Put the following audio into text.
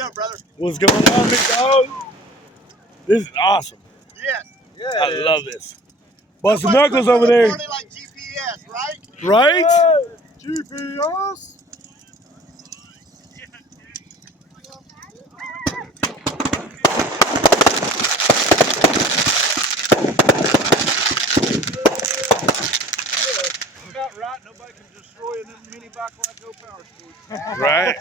up, brother? What's going on, big dog? This is awesome. Yes. Yeah, I love this. Busting Nobody knuckles puts over on a there. party like GPS, right? Right? GPS. About right, nobody can destroy a mini bike like Go Power Sports. Right?